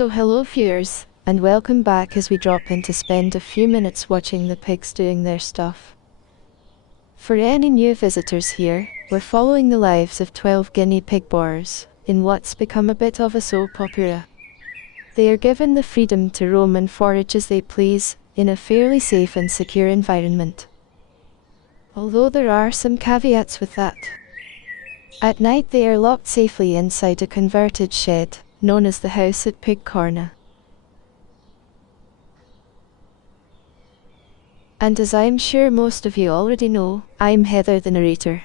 So hello viewers, and welcome back as we drop in to spend a few minutes watching the pigs doing their stuff. For any new visitors here, we're following the lives of 12 Guinea pig boars, in what's become a bit of a soap opera. They are given the freedom to roam and forage as they please, in a fairly safe and secure environment. Although there are some caveats with that. At night they are locked safely inside a converted shed, known as the house at Pig Corner. And as I'm sure most of you already know, I'm Heather the narrator.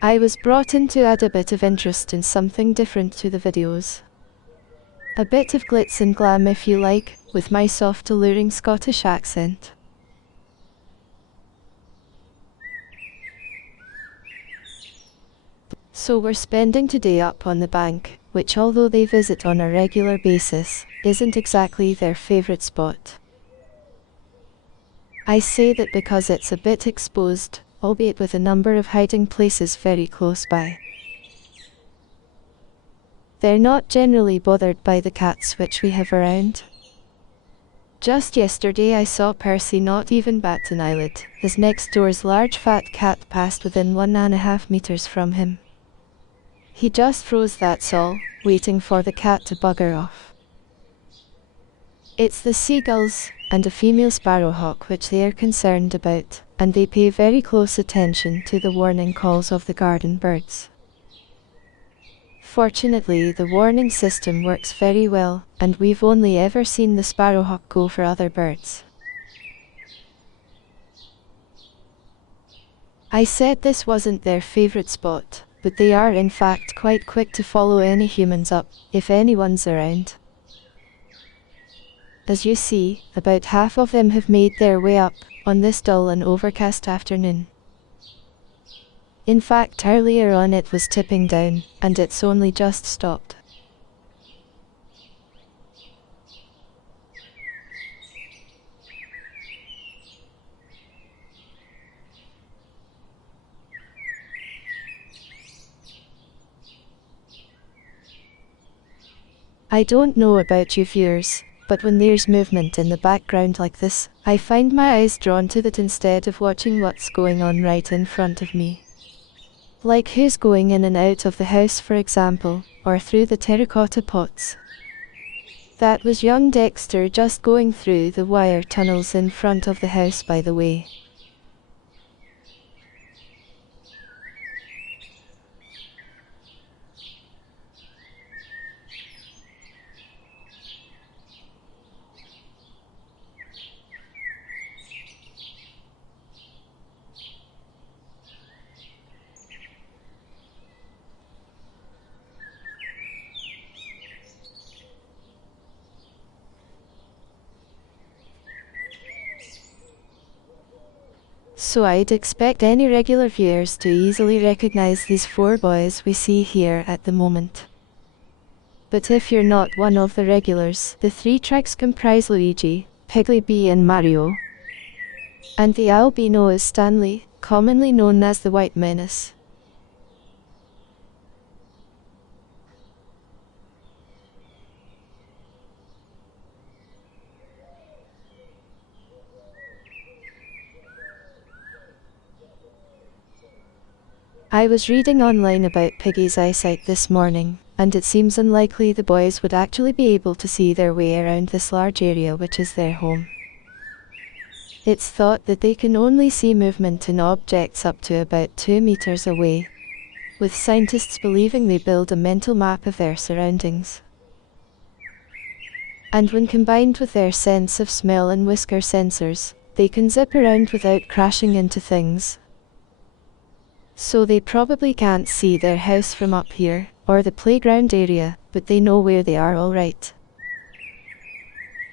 I was brought in to add a bit of interest in something different to the videos. A bit of glitz and glam if you like, with my soft alluring Scottish accent. So we're spending today up on the bank, which although they visit on a regular basis, isn't exactly their favourite spot. I say that because it's a bit exposed, albeit with a number of hiding places very close by. They're not generally bothered by the cats which we have around. Just yesterday I saw Percy not even bat an eyelid, as next door's large fat cat passed within 1.5 meters from him. He just froze, that's all, waiting for the cat to bugger off. It's the seagulls, and a female sparrowhawk which they are concerned about, and they pay very close attention to the warning calls of the garden birds. Fortunately, the warning system works very well, and we've only ever seen the sparrowhawk go for other birds. I said this wasn't their favourite spot, but they are in fact quite quick to follow any humans up, if anyone's around. As you see, about half of them have made their way up, on this dull and overcast afternoon. In fact, earlier on it was tipping down, and it's only just stopped. I don't know about you viewers, but when there's movement in the background like this, I find my eyes drawn to that instead of watching what's going on right in front of me. Like who's going in and out of the house, for example, or through the terracotta pots. That was young Dexter just going through the wire tunnels in front of the house, by the way. So I'd expect any regular viewers to easily recognize these 4 boys we see here at the moment. But if you're not one of the regulars, the 3 tracks comprise Luigi, Piggy and Mario. And the albino is Stanley, commonly known as the White Menace. I was reading online about Piggy's eyesight this morning, and it seems unlikely the boys would actually be able to see their way around this large area which is their home. It's thought that they can only see movement in objects up to about 2 meters away, with scientists believing they build a mental map of their surroundings. And when combined with their sense of smell and whisker sensors, they can zip around without crashing into things. So they probably can't see their house from up here, or the playground area, but they know where they are all right.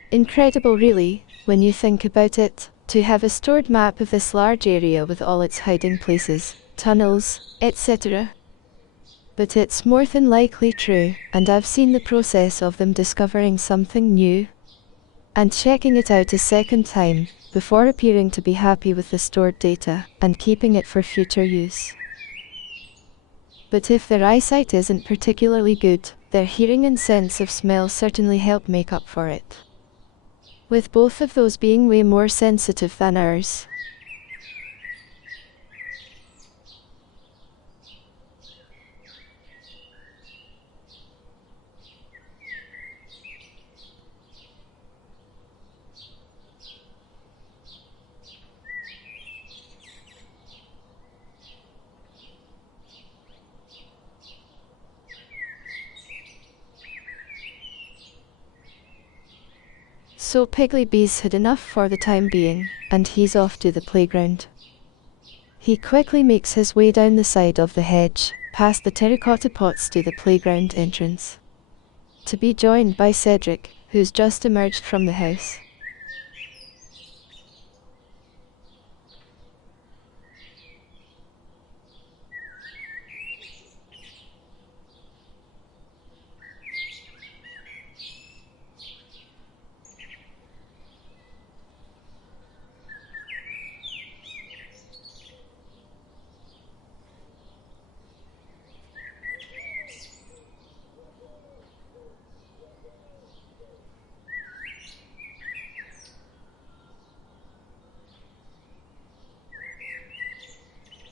Incredible really, when you think about it, to have a stored map of this large area with all its hiding places, tunnels, etc. But it's more than likely true, and I've seen the process of them discovering something new, and checking it out a second time, before appearing to be happy with the stored data, and keeping it for future use. But if their eyesight isn't particularly good, their hearing and sense of smell certainly help make up for it, with both of those being way more sensitive than ours. So Piggy's had enough for the time being, and he's off to the playground. He quickly makes his way down the side of the hedge, past the terracotta pots to the playground entrance, to be joined by Cedric, who's just emerged from the house.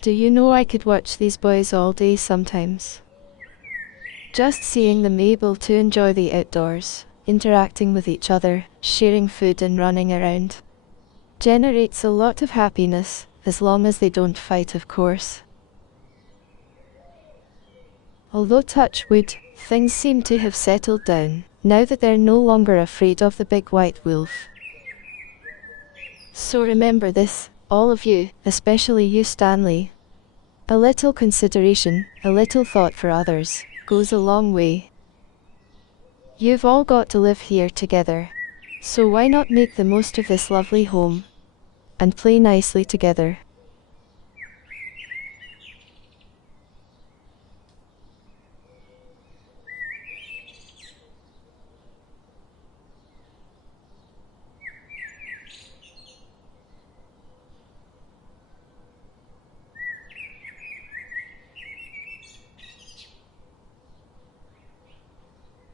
Do you know, I could watch these boys all day sometimes. Just seeing them able to enjoy the outdoors, interacting with each other, sharing food and running around, generates a lot of happiness, as long as they don't fight, of course. Although, touch wood, things seem to have settled down, now that they're no longer afraid of the big white wolf. So remember this, all of you, especially you, Stanley. A little consideration, a little thought for others, goes a long way. You've all got to live here together, so why not make the most of this lovely home, and play nicely together.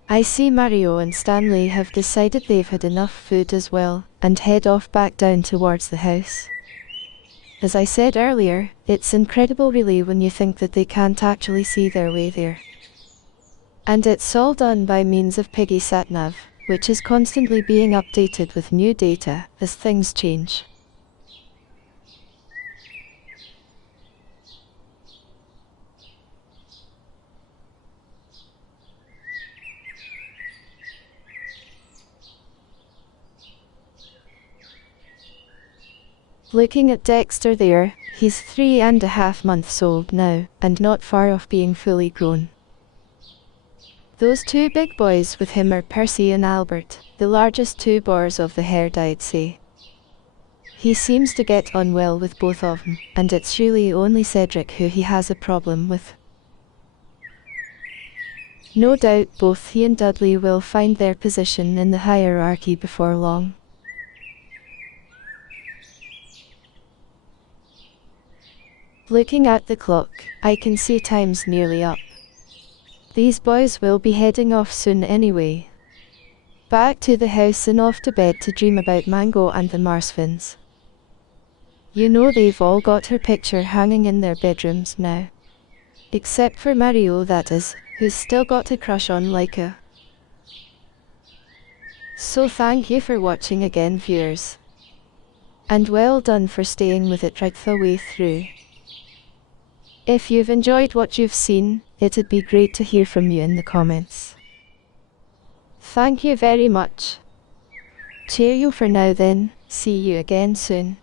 I see Mario and Stanley have decided they've had enough food as well, and head off back down towards the house. As I said earlier, it's incredible really when you think that they can't actually see their way there. And it's all done by means of Piggy SatNav, which is constantly being updated with new data as things change. Looking at Dexter there, he's 3.5 months old now, and not far off being fully grown. Those two big boys with him are Percy and Albert, the largest two boars of the herd, I'd say. He seems to get on well with both of them, and it's really only Cedric who he has a problem with. No doubt both he and Dudley will find their position in the hierarchy before long. Looking at the clock, I can see time's nearly up. These boys will be heading off soon anyway. Back to the house and off to bed to dream about Mango and the Marsvins. You know they've all got her picture hanging in their bedrooms now. Except for Mario, that is, who's still got a crush on Laika. So thank you for watching again, viewers. And well done for staying with it right the way through. If you've enjoyed what you've seen, it'd be great to hear from you in the comments. Thank you very much. Cheerio for now then, see you again soon.